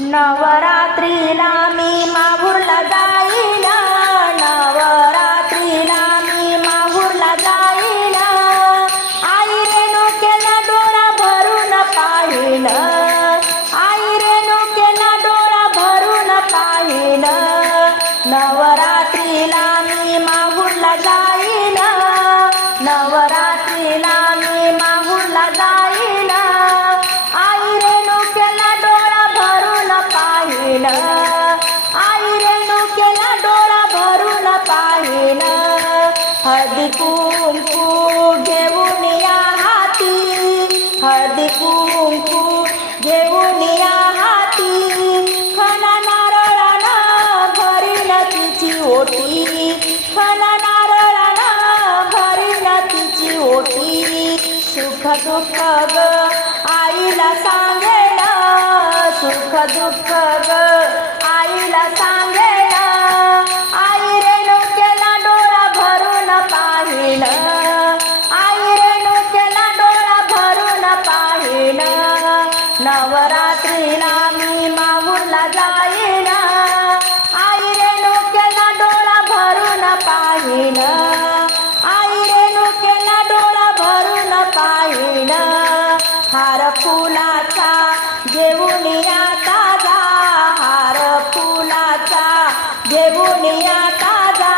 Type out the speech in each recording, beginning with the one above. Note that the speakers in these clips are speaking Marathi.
नवरात्रीला मी माहूरला जाईना. सुख दुःख ग आईला सांगेन सुख दुःख ग पाहिन हार फुलाचा घेऊन या ताजा. हार फुलाचा घेऊन या ताजा.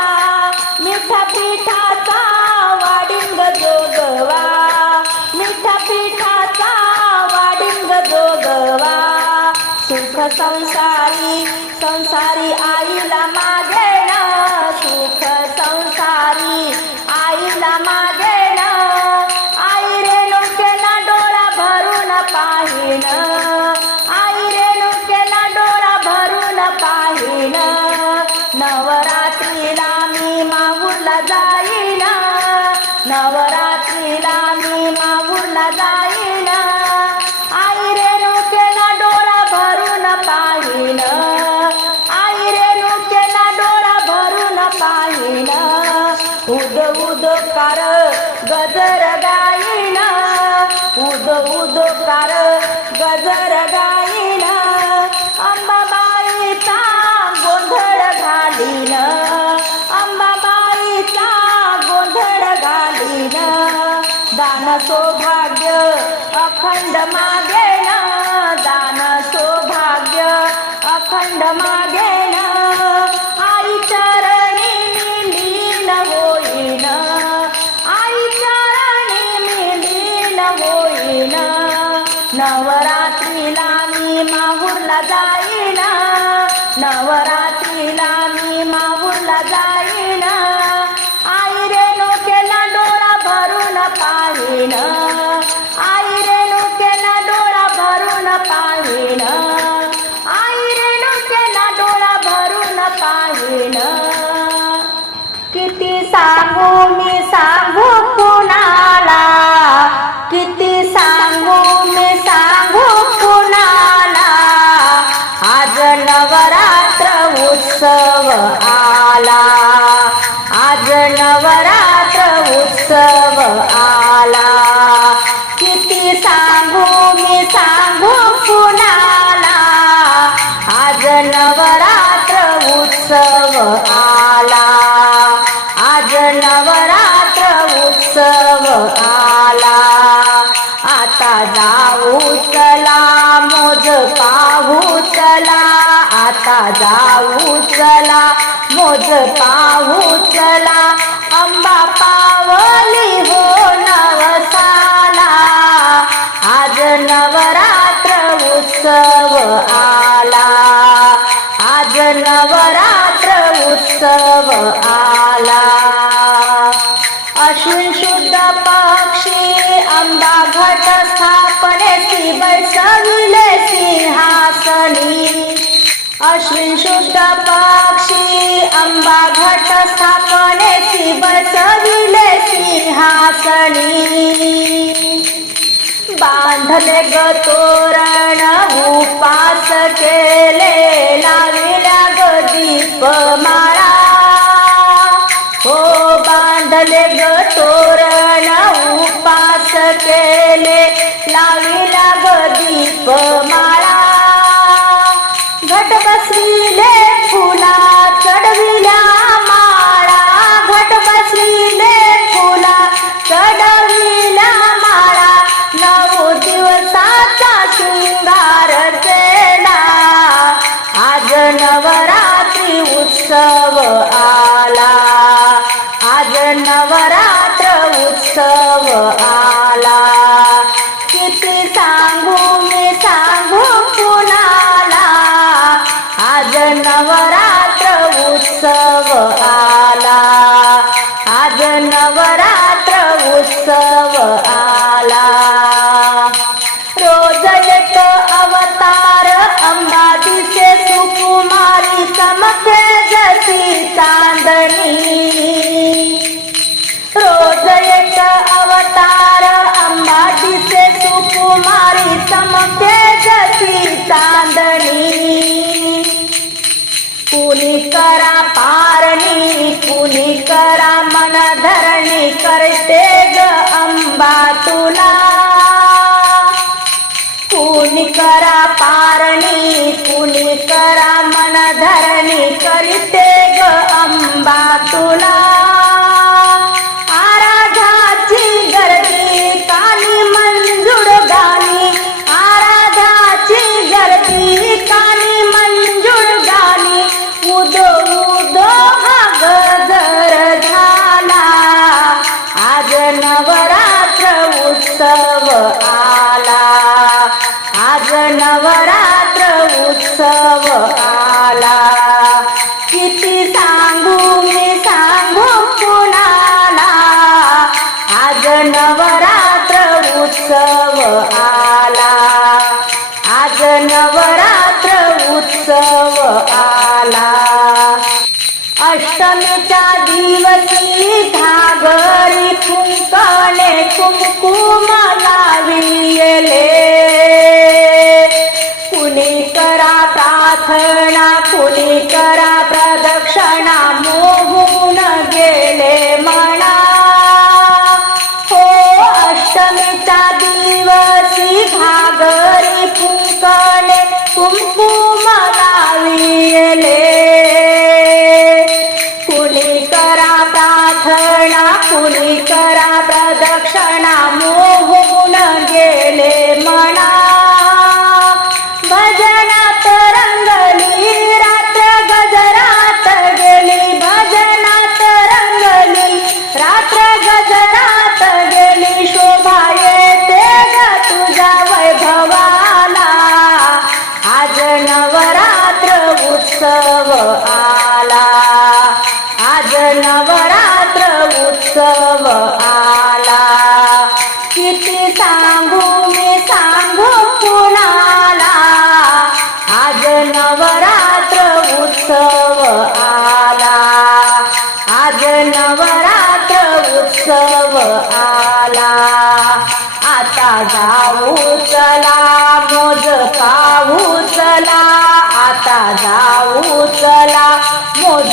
मिठा पिठाचा वाडिंग जोगवा मिठा पिठाचा वाडिंग जोगवा सुख संसारी संसारी आईला मा उद उद कार गजर गाईन. उद उद कार गजर गाईन. अंबाबाईचा गोंधळ घालीन. अंबाबाईचा गोंधळ घालीन. दान सौभाग्य अखंड मागेन. दान सौभाग्य अखंड मागे नवरात्रीला मी माहूरला जाईना. नवरात्रीला मी माहूरला जाईना. आई रेणुकेला डोळा भरून पाहिन. आई रेणुकेला डोळा भरून पाहिन. आई रेणुकेला डोळा भरून पाहिन. किती सांगू मी सांगू कुणाला? जाऊ चला मोज पाहू चला अंबा पावली हो नवसाला. आज नवरात्र उत्सव आला. आज नवरात्र उत्सव आला अश्विन शुद्ध पक्षी अंबा घट स्थापने बसविले सिंहासनी. बांधले ग तोरण उपास केले लाविल्या ग दीपमाळा. हो बांधले ग तोरण उपास केले लाविला ग दीप चांदणी रोज एक अवतार अंबा दिसे सुकुमारी चमके जशी चांदणी कुणी करा पारणी कुणी करा मन धरणी करते ग अंबा तुला. कुणी करा पारणी कुणी करा मन धरणी करते तुला. आराधाची गर्दी कानी मंजूर गाणी. आराधाची गर्दी कानी मंजूर गाणी. उदो उदो कुंकणे कुंकुम कुणी करा प्रार्थना कुणी करा प्रदक्षिणा मोहून गेले म्हणा हो अष्टमीचा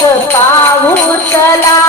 पाहू चला.